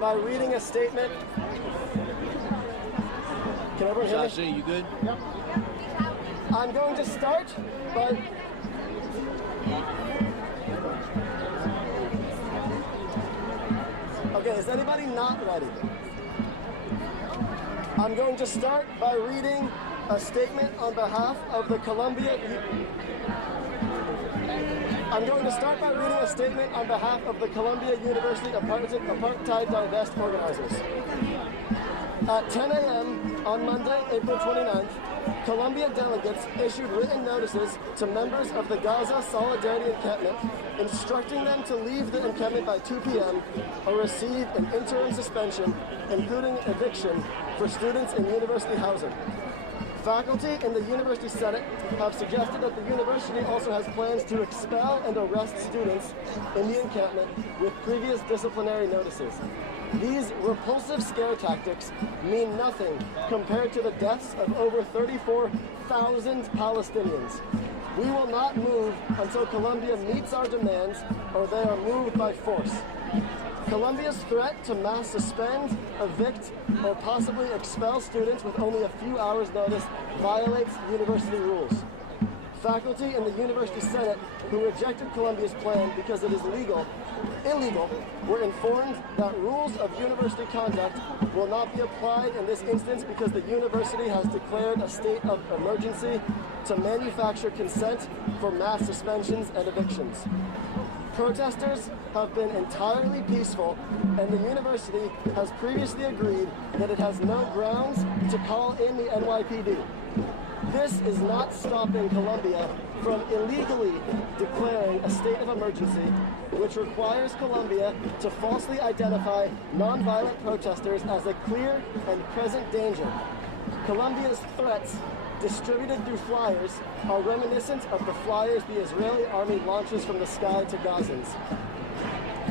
by reading a statement. Can everyone hear me? Sasha, you good? Yep. I'm going to start by... Okay, is anybody not ready? I'm going to start by reading a statement on behalf of the Columbia University Apartheid Divest organizers. At 10 a.m. on Monday, April 29th, Columbia delegates issued written notices to members of the Gaza Solidarity Encampment, instructing them to leave the encampment by 2 p.m. or receive an interim suspension, including eviction, for students in university housing. Faculty in the University Senate have suggested that the university also has plans to expel and arrest students in the encampment with previous disciplinary notices. These repulsive scare tactics mean nothing compared to the deaths of over 34,000 Palestinians. We will not move until Columbia meets our demands or they are moved by force. Columbia's threat to mass suspend, evict, or possibly expel students with only a few hours' notice violates university rules. Faculty in the University Senate who rejected Columbia's plan because it is illegal, were informed that rules of university conduct will not be applied in this instance because the university has declared a state of emergency to manufacture consent for mass suspensions and evictions. Protesters have been entirely peaceful, and the university has previously agreed that it has no grounds to call in the NYPD. This is not stopping Columbia from illegally declaring a state of emergency, which requires Columbia to falsely identify nonviolent protesters as a clear and present danger. Columbia's threats, distributed through flyers, are reminiscent of the flyers the Israeli army launches from the sky to Gazans.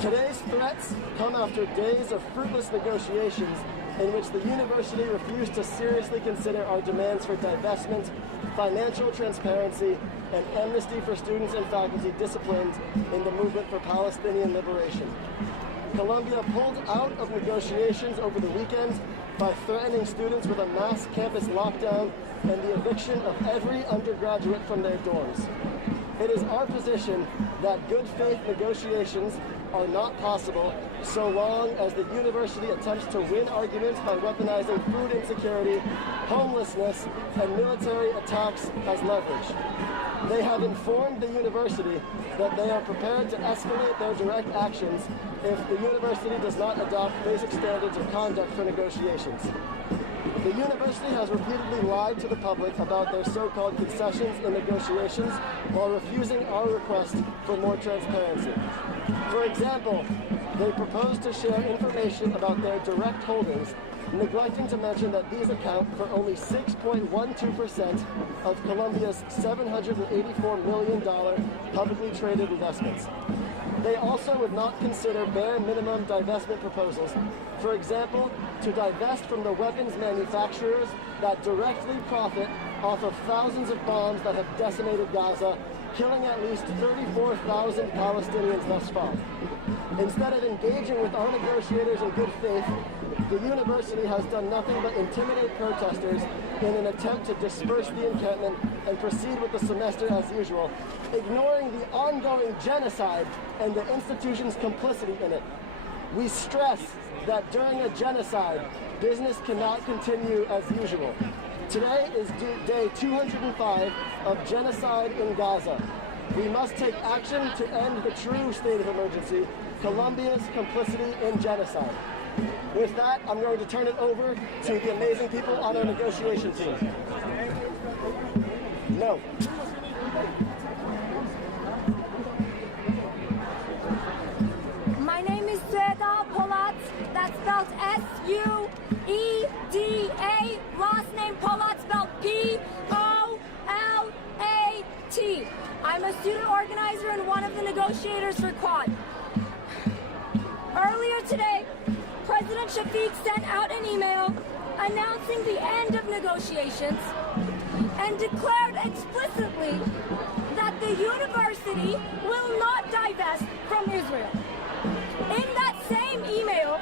Today's threats come after days of fruitless negotiations in which the university refused to seriously consider our demands for divestment, financial transparency, and amnesty for students and faculty disciplined in the movement for Palestinian liberation. Columbia pulled out of negotiations over the weekend by threatening students with a mass campus lockdown and the eviction of every undergraduate from their dorms. It is our position that good faith negotiations are not possible so long as the university attempts to win arguments by weaponizing food insecurity, homelessness, and military attacks as leverage. They have informed the university that they are prepared to escalate their direct actions if the university does not adopt basic standards of conduct for negotiations. The university has repeatedly lied to the public about their so-called concessions in negotiations while refusing our request for more transparency. For example, they propose to share information about their direct holdings, neglecting to mention that these account for only 6.12% of Columbia's $784 million publicly traded investments. They also would not consider bare minimum divestment proposals, for example, to divest from the weapons manufacturers that directly profit off of thousands of bombs that have decimated Gaza, killing at least 34,000 Palestinians thus far. Instead of engaging with our negotiators in good faith, the university has done nothing but intimidate protesters in an attempt to disperse the encampment and proceed with the semester as usual, ignoring the ongoing genocide and the institution's complicity in it. We stress that during a genocide, business cannot continue as usual. Today is day 205 of genocide in Gaza. We must take action to end the true state of emergency, Columbia's complicity in genocide. With that, I'm going to turn it over to the amazing people on our negotiation team. No. My name is Seda Polat. That's spelled S-U-E-D-A. Last name Polat, spelled P-O-L-A-T. I'm a student organizer and one of the negotiators for Quad. Earlier today, President Shafiq sent out an email announcing the end of negotiations and declared explicitly that the university will not divest from Israel. In that same email,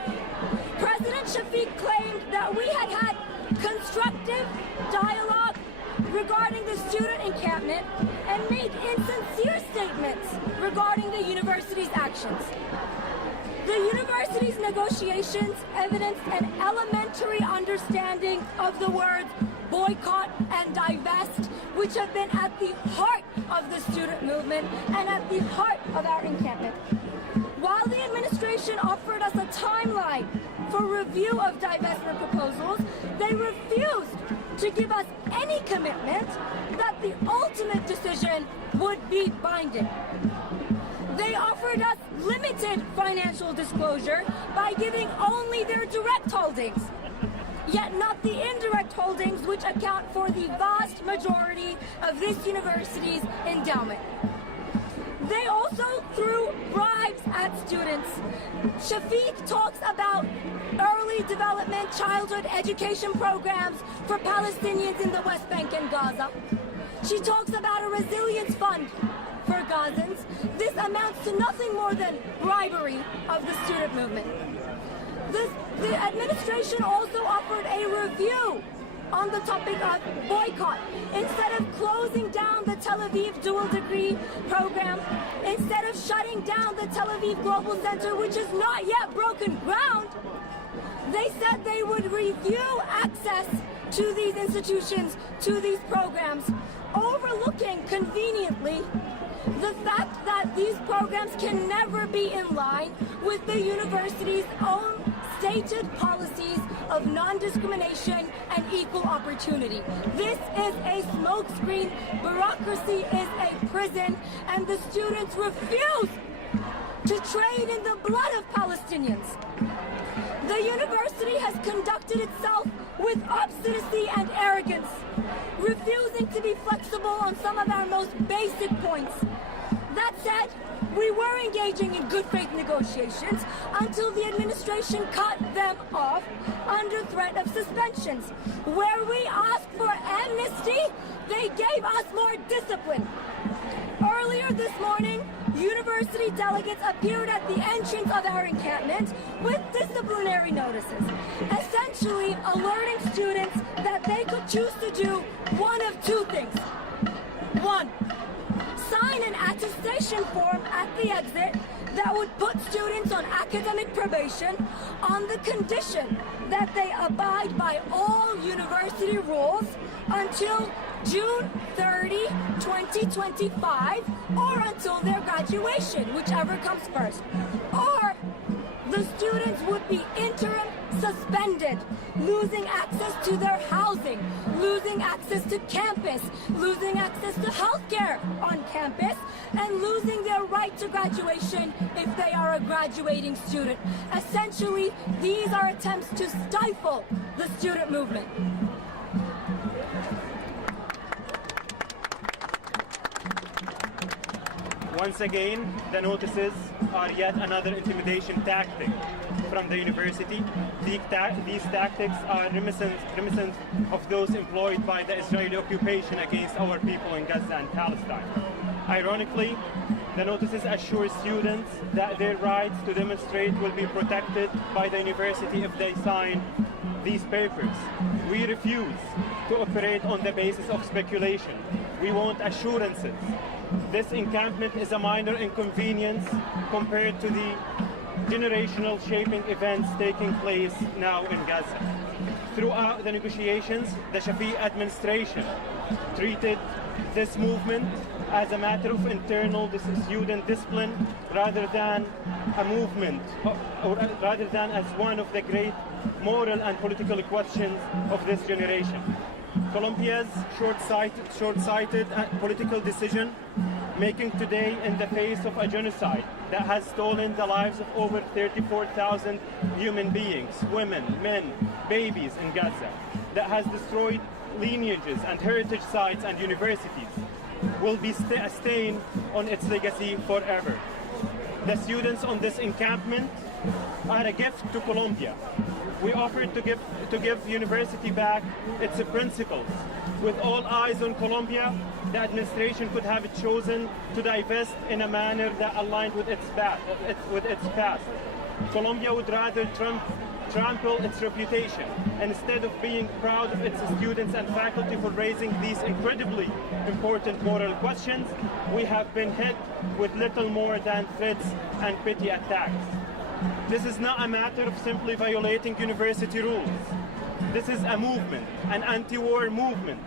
Shafiq claimed that we had had constructive dialogue regarding the student encampment and made insincere statements regarding the university's actions. The university's negotiations evidenced an elementary understanding of the words boycott and divest, which have been at the heart of the student movement and at the heart of our encampment. While the administration offered us a timeline for review of divestment proposals, they refused to give us any commitment that the ultimate decision would be binding. They offered us limited financial disclosure by giving only their direct holdings, yet not the indirect holdings which account for the vast majority of this university's endowment. They also threw bribes at students. Shafiq talks about early development childhood education programs for Palestinians in the West Bank and Gaza. She talks about a resilience fund for Gazans. This amounts to nothing more than bribery of the student movement. The administration also offered a review on the topic of boycott. Instead of closing down the Tel Aviv dual degree program, instead of shutting down the Tel Aviv Global Center, which has not yet broken ground, they said they would review access to these institutions, to these programs, overlooking conveniently the fact that these programs can never be in line with the university's own stated policies of non-discrimination and equal opportunity. This is a smokescreen, bureaucracy is a prison, and the students refuse to trade in the blood of Palestinians. The university has conducted itself with obstinacy and arrogance, refusing to be flexible on some of our most basic points. That said, we were engaging in good faith negotiations until the administration cut them off under threat of suspensions. Where we asked for amnesty, they gave us more discipline. Earlier this morning, university delegates appeared at the entrance of our encampment with disciplinary notices, essentially alerting students that they could choose to do one of two things. One, sign an attestation form at the exit that would put students on academic probation on the condition that they abide by all university rules until June 30, 2025, or until their graduation, whichever comes first. Or the students would be interim suspended, losing access to their housing, losing access to campus, losing access to healthcare on campus, and losing their right to graduation if they are a graduating student. Essentially, these are attempts to stifle the student movement. Once again, the notices are yet another intimidation tactic from the university. These tactics are reminiscent of those employed by the Israeli occupation against our people in Gaza and Palestine. Ironically, the notices assure students that their rights to demonstrate will be protected by the university if they sign these papers. We refuse to operate on the basis of speculation. We want assurances. This encampment is a minor inconvenience compared to the generational shaping events taking place now in Gaza. Throughout the negotiations, the Shafiq administration treated this movement as a matter of internal student discipline rather than a movement, or rather than as one of the great moral and political questions of this generation. Colombia's short-sighted political decision making today in the face of a genocide that has stolen the lives of over 34,000 human beings, women, men, babies in Gaza, that has destroyed lineages and heritage sites and universities, will be a stain on its legacy forever. The students on this encampment are a gift to Colombia. We offered to give university back its principles. With all eyes on Colombia, the administration could have chosen to divest in a manner that aligned with its past. Colombia would rather trample its reputation. Instead of being proud of its students and faculty for raising these incredibly important moral questions, we have been hit with little more than threats and petty attacks. This is not a matter of simply violating university rules. This is a movement, an anti-war movement.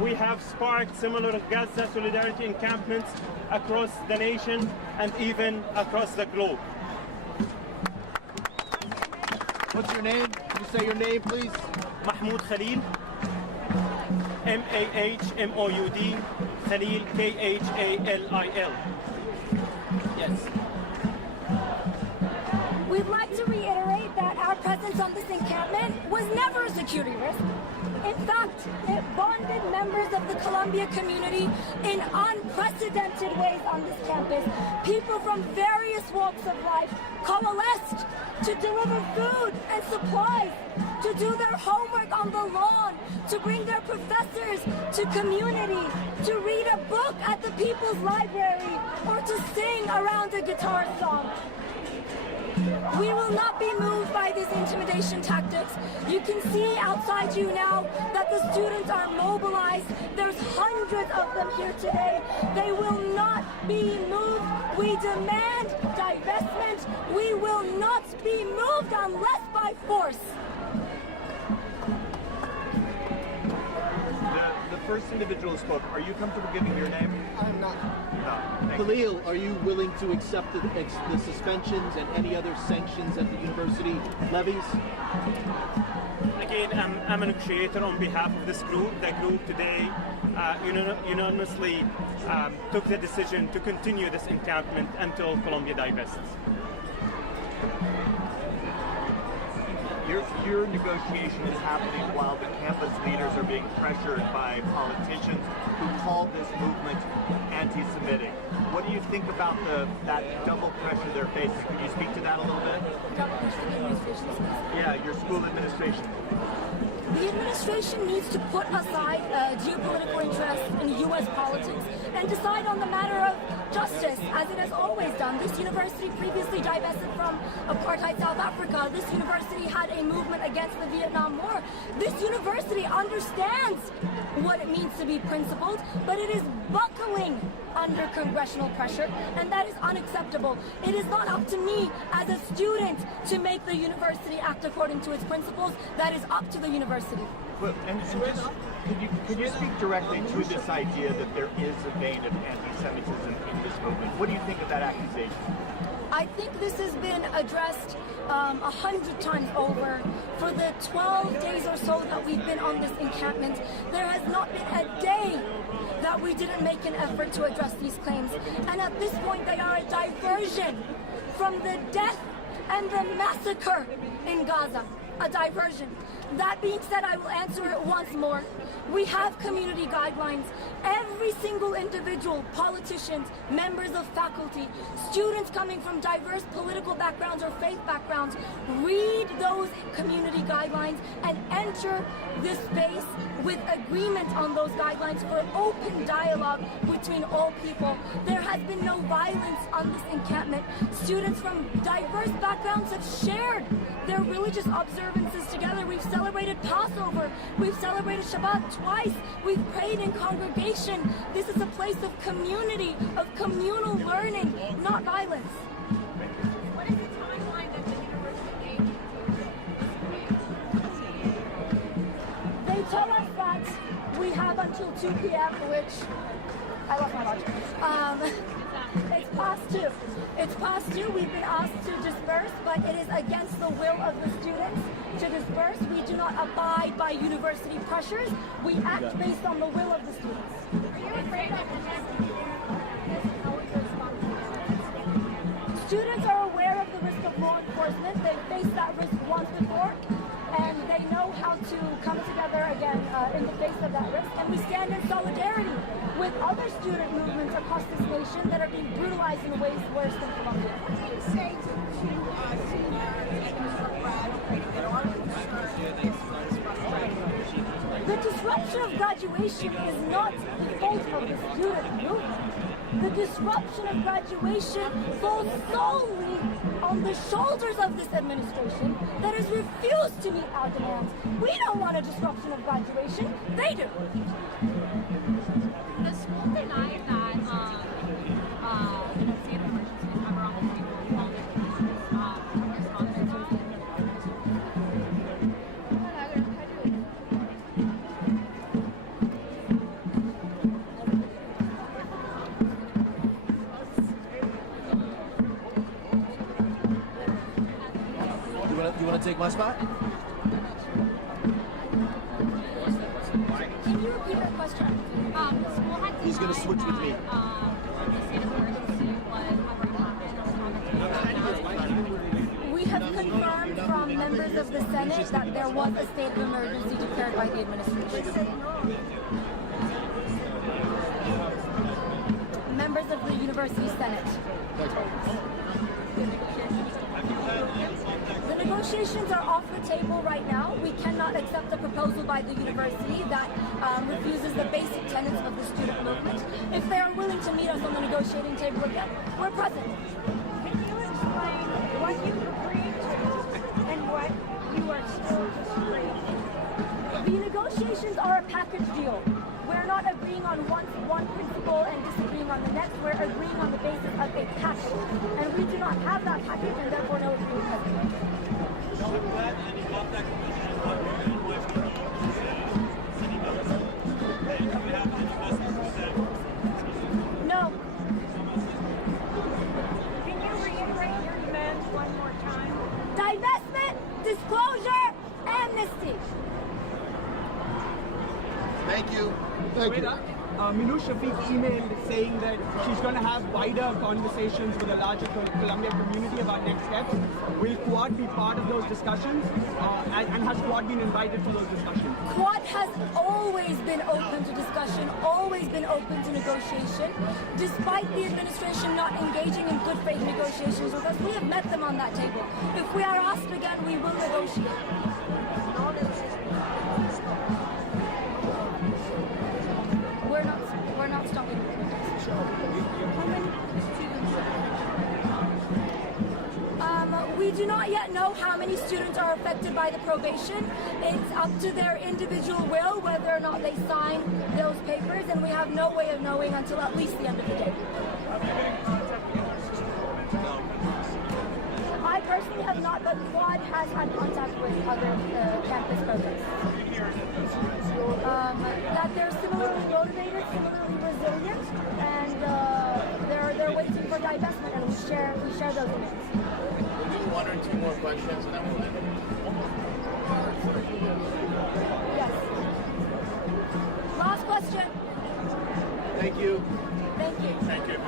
We have sparked similar Gaza solidarity encampments across the nation and even across the globe. What's your name? Can you say your name, please? Mahmoud Khalil, M-A-H-M-O-U-D, Khalil, K-H-A-L-I-L. Yes. We'd like to reiterate that our presence on this encampment was never a security risk. In fact, it bonded members of the Columbia community in unprecedented ways on this campus. People from various walks of life coalesced to deliver food and supplies, to do their homework on the lawn, to bring their professors to community, to read a book at the People's Library, or to sing around a guitar song. We will not be moved by these intimidation tactics. You can see outside you now that the students are mobilized. There's hundreds of them here today. They will not be moved. We demand divestment. We will not be moved unless by force. The first individual who spoke, are you comfortable giving your name? I'm not. No. Khalil, are you willing to accept the suspensions and any other sanctions that the university levies? Again, I'm a negotiator on behalf of this group. The group today unanimously took the decision to continue this encampment until Colombia divests. Your negotiation is happening while the campus leaders are being pressured by politicians who call this movement anti-Semitic. What do you think about that double pressure they're facing? Could you speak to that a little bit? Yeah, your school administration. The administration needs to put aside geopolitical interests in U.S. politics and decide on the matter of justice, as it has always done. This university previously divested from apartheid South Africa. This university had a movement against the Vietnam War. This university understands what it means to be principled, but it is buckling under congressional pressure, and that is unacceptable. It is not up to me as a student to make the university act according to its principles. That is up to the university. Well, and so just, could you speak directly to this idea that there is a vein of anti-Semitism in this movement? What do you think of that accusation? I think this has been addressed 100 times over. For the 12 days or so that we've been on this encampment, there has not been a day that we didn't make an effort to address these claims. And at this point, they are a diversion from the death and the massacre in Gaza. A diversion. That being said, I will answer it once more. We have community guidelines. Every single individual, politicians, members of faculty, students coming from diverse political backgrounds or faith backgrounds, read those community guidelines and enter this space with agreement on those guidelines for open dialogue between all people. There has been no violence on this encampment. Students from diverse backgrounds have shared their religious observances together. We've celebrated Passover. We've celebrated Shabbat twice. We've prayed in congregation. This is a place of community, of communal learning, not violence. What is the timeline that the university gave? They tell us that we have until 2 p.m., which I lost my watch. It's past 2. It's past 2. We've been asked to disperse, but it is against the will of the students to disperse. We do not abide by university pressures. We act based on the will of the students. Are you afraid of Students are aware of the risk of law enforcement. They've faced that risk once before, and they know how to come together again in the face of that risk. And we stand in solidarity with other student movements across this nation that are being brutalized in ways worse than Colombia. What do you say to seniors and graduating that are concerned The disruption of graduation is not the fault of the student movement. The disruption of graduation falls solely on the shoulders of this administration that has refused to meet our demands. We don't want a disruption of graduation. They do. The school denied that state of emergency is ever on the table. All the respondents to it. You want to take my spot? Can you repeat that question? The school had He's gonna denied switch with me. that, the state of emergency was ever on the table. We have confirmed from members of the Senate that there was a state of emergency declared by the administration. Members of the University Senate. The negotiations are off the table right now. We cannot accept a proposal by the university that refuses the basic tenets of the student movement. If they are willing to meet us on the negotiating table again, we're present. Can you explain what you agreed to and what you are still disagreeing? The negotiations are a package deal. We're not agreeing on one principle and disagreeing on the next. We're agreeing on the basis of a package. And we do not have that package, and therefore no agreement has been made. No. Can you reiterate your demands one more time? Divestment, disclosure, amnesty. Thank you. Thank you. Minu Shafiq emailed saying that she's going to have wider conversations with the larger Columbia community about next steps. Will Quad be part of those discussions? And has Quad been invited for those discussions? Quad has always been open to discussion, always been open to negotiation. Despite the administration not engaging in good faith negotiations with us, we have met them on that table. If we are asked again, we will negotiate. We're not stopping. We do not yet know how many students are affected by the probation. It's up to their individual will whether or not they sign those papers, and we have no way of knowing until at least the end of the day. I personally have not, but Quad has had contact with other campus protests. That they're similarly motivated, similarly resilient, and they're waiting for divestment, and we share those demands. We'll do one or two more questions and then we'll end it. Yes. Last question. Thank you. Thank you. Thank you.